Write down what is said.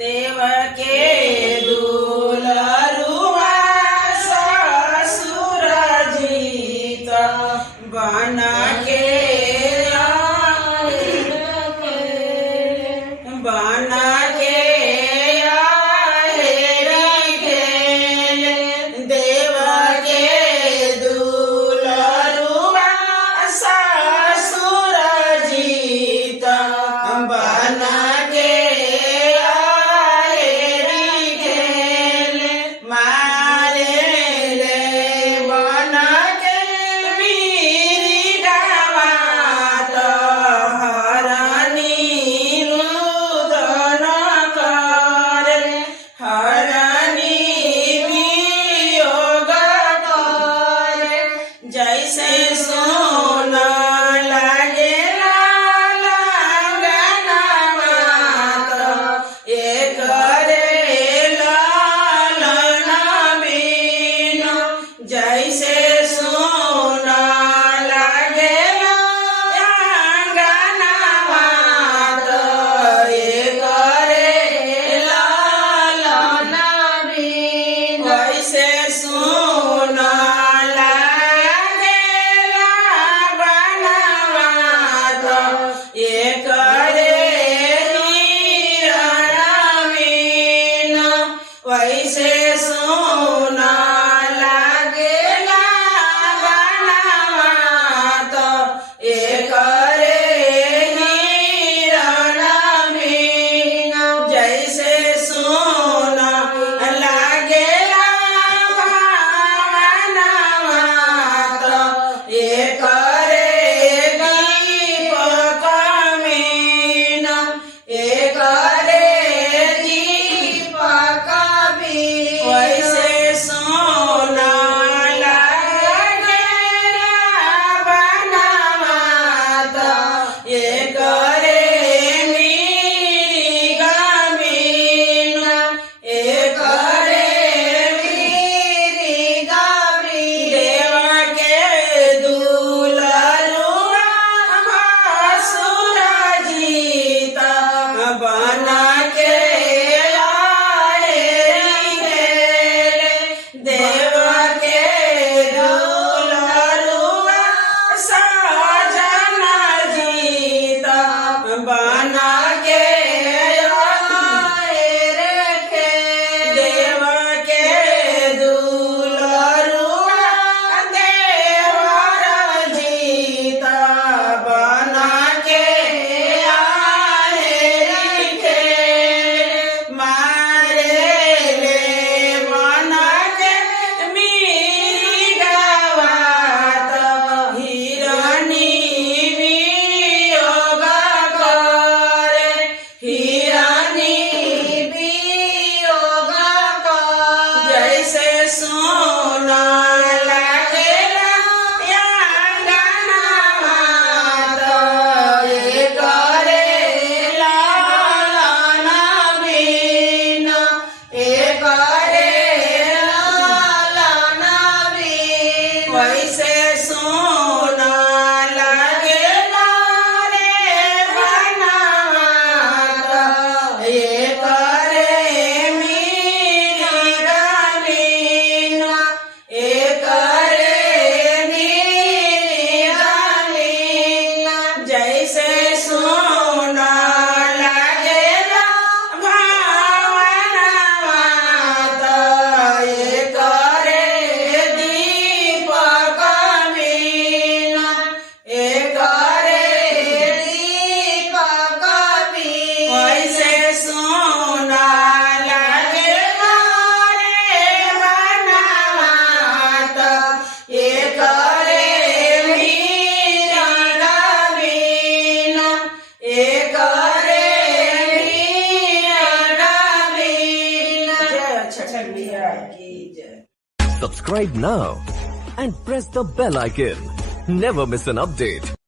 देवके दुलरुआ ससुर जीत बन के देवके दुलरुआ ससुर जीत बन के मारे ले बन के मीरी गावात हरनी रुदन करे हरनी वियोग करे जैसे सोना लागे लगना मात एक जैसे सोना लागे अंगना मात एक लालना बीन वैसे सोना लागे बना मात एक हिरण वैसे सोना जैसे सोना लागे एक दीपक मीन एक दीपक वैसे सोना लागे बनावत एक बना के देव के दुलरुआ सजन जीत बना के देव के दुलरुआ देवर जीत बना के जैसे सोना लागे अंगना मात एक लालना बीन एक लालना बीन वैसे सोना लागे बनावत एक जैसे सोना लागे भावनावत एक दीपक मीन एक दीपक मीन वैसे सोना लागे बनावत एक Subscribe now and press the bell icon. Never miss an update.